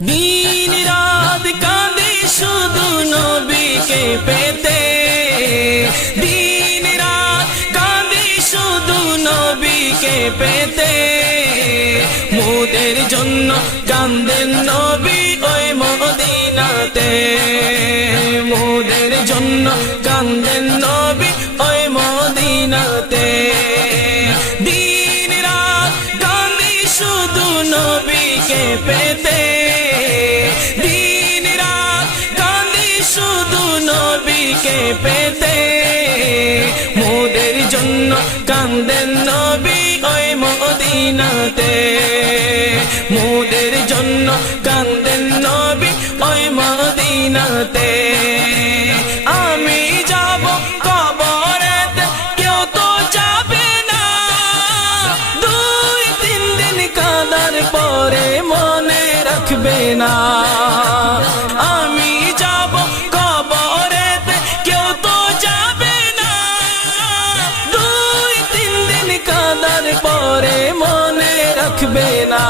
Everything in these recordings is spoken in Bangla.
দিন রাত কাঁদি শুধু নবীকে পেতে, দিন রাত কাঁদি শুধু নবীকে পেতে। মোদের জন্য কান্দেন নবী ওই মদিনাতে, মোদের জন্য কান্দেন নবী ওই মদিনাতে। দিন রাত কাঁদি শুধু নবীকে পেতে, দিন রাত কাঁদি শুধু নবীকে পেতে। মোদের জন্য কান্দেন নবী ওই মদিনাতে, মোদের জন্য কান্দেন নবী ওই মদিনাতে। আমি যাব কবরেতে কেউ তো যাবে না, 2-3 দিন কাঁদার পরে মনে রাখবে না। আমি যাব কবরেতে কেউ তো যাবে না, 2-3 দিন কাঁদার পরে মনে রাখবে না।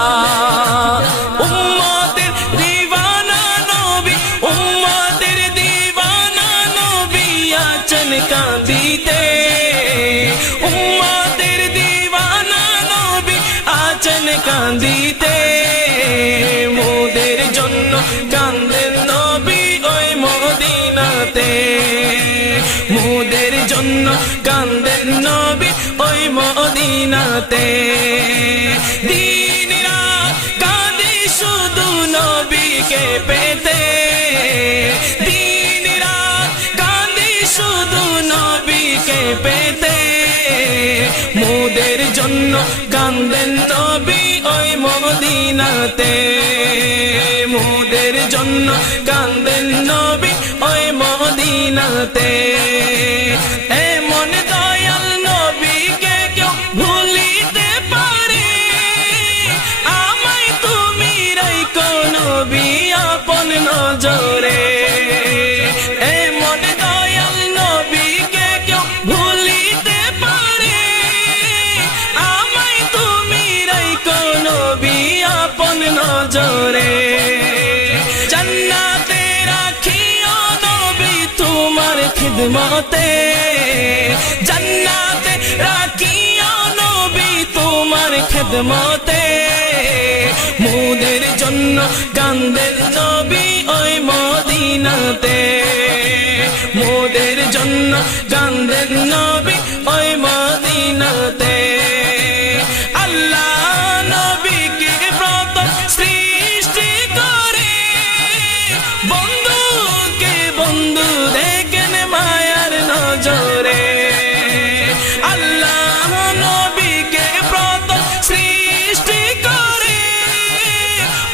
উম্মতের দিওয়ানা নবী, উম্মতের দিওয়ানা নবী আছেন কাঁদিতে, উম্মতের দিওয়ানা নবী আছেন কাঁদিতে। মোদের জন্য কান্দেন নবী ওই মদিনাতে, মোদের জন্য কান্দেন নবী ওই মদিনাতে। দিন রাত কাঁদি শুধু নবীকে পেতে, দিন রাত কাঁদি শুধু নবীকে পেতে। মোদের জন্য কান্দেন নবী ওই মদিনাতে, মোদের জন্য কান্দেন নবী ওই মদিনাতে। এমন দয়াল নবীকে কেউ ভুলিতে পারে, আমায় তুমি রাখো নবী আপন নজরে। এমন দয়াল নবীকে কেউ ভুলিতে পারে, আমায় তুমি রাখো নবী আপন নজরে। জান্নাতে রাখিও নবী তোমার খিদমতে, জান্নাতে রাখিও নবী তোমার খিদমতে। মোদের জন্য কান্দেন নবী ওই মদিনাতে, মোদের জন্য কান্দেন নবী ওই মদিনাতে। আল্লাহ নবীকে প্রথম সৃষ্টি করে, বন্ধুকে বন্ধু দেখেন মায়ার নজরে। আল্লাহ নবীকে প্রথম সৃষ্টি করে,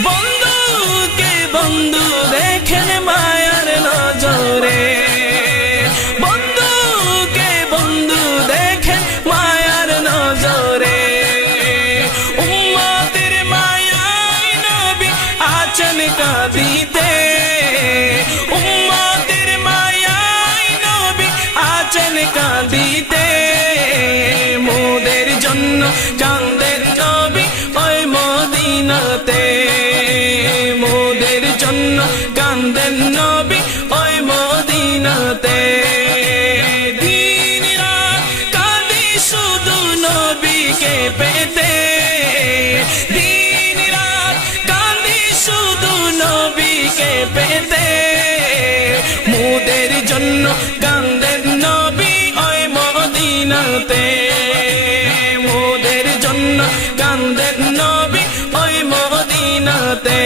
বন্ধুকে বন্ধু দেখেন মায়ার নজরে। বন্ধুকে বন্ধু দেখেন মায়ার নজরে। উম্মতের মায়ায় নবী আছেন কাঁদিতে, উম্মতের মায়ায় নবী আছেন কাঁদিতে। মোদের জন্য কান্দেন নবী ওই মদিনাতে, মোদের জন্য কান্দেন নবী ওই মদিনাতে। দিন রাত কাঁদি শুধু নবীকে পেতে, দিন রাত কাঁদি শুধু নবীকে পেতে। মোদের জন্য কান্দেন নবী ওই মদিনাতে, মোদের জন্য কান্দেন নবী ওই মদিনাতে।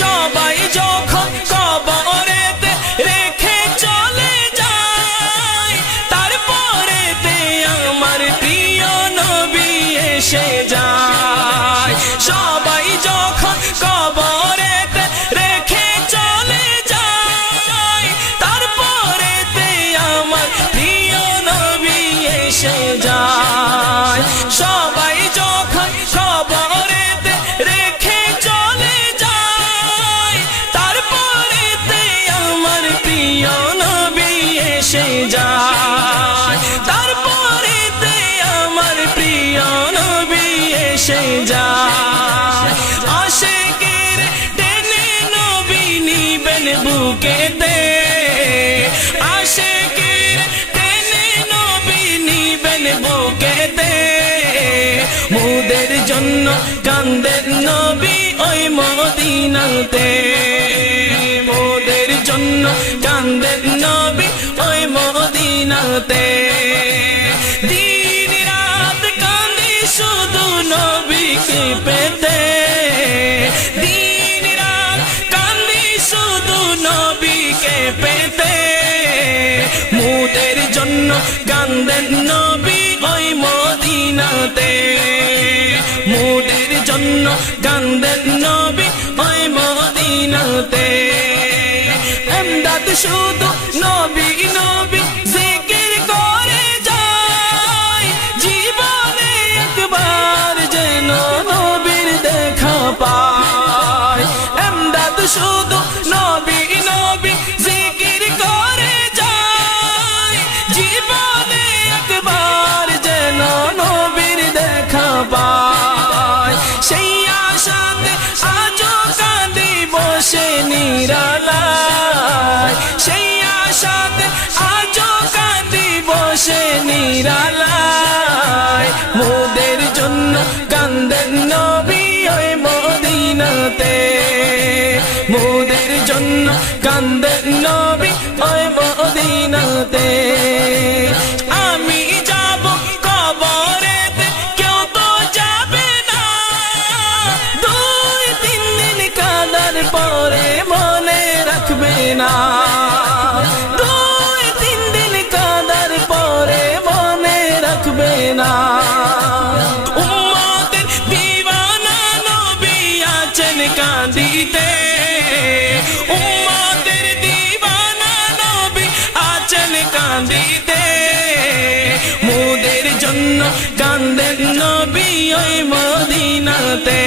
সবাই যখন কবরেতে রেখে চলে যায়, তারপরেতে আমার প্রিয় নবী এসে যায়। সবাই যখন কবরেতে রেখে চলে যায়, তারপরেতে আমার প্রিয় নবী এসে যায়। সবাই যখন কবরেতে রেখে চলে যায়, তারপরেতে আমার প্রিয় নবী এসে যায়, তারপরেতে আমার প্রিয় নবী এসে যায়। আশিক বুকেতে আশিকের টেনে নবী নিবেন বুকেতে মোদের জন্য কান্দেন নবী ওই মদিনাতে মোদের জন্য কান্দেন নবী ওই মদিনাতে দিন রাত কান্দি শুধু নবীকে পেতে দিন রাত কান্দি শুধু নবীকে পেতে মোদের জন্য কান্দেন নবী ওই মদিনাতে মোদের জন্য কান্দেন নবী ওই মদিনাতে এমদাদ শুধু নবী নবী জিকির করে যায় জীবনে একবার যেন নবীর দেখা পায় এমদাদ শুধু নবী নবী জিকির করে যায় জীবনে একবার যেন নবীর দেখা পায় সেই আশাতে আজও কাঁদি বসে নিরালায় সেই আশাতে আজও কাঁদি বসে নিরালায় মোদের জন্য কান্দেন নবী ওই মদিনাতে মোদের জন্য কান্দেন নবী ওই মদিনাতে আমি যাব কবরেতে কেউ তো যাবে না দুই তিন দিন কাঁদার পরে মনে রাখবে না দুই তিন দিন কাঁদার পরে মনে রাখবে না উম্মতের দিওয়ানা নবী আছেন কাঁদিতে উম্মতের দিওয়ানা নবী আছেন কাঁদিতে মোদের জন্য কান্দেন নবী ওই মদিনাতে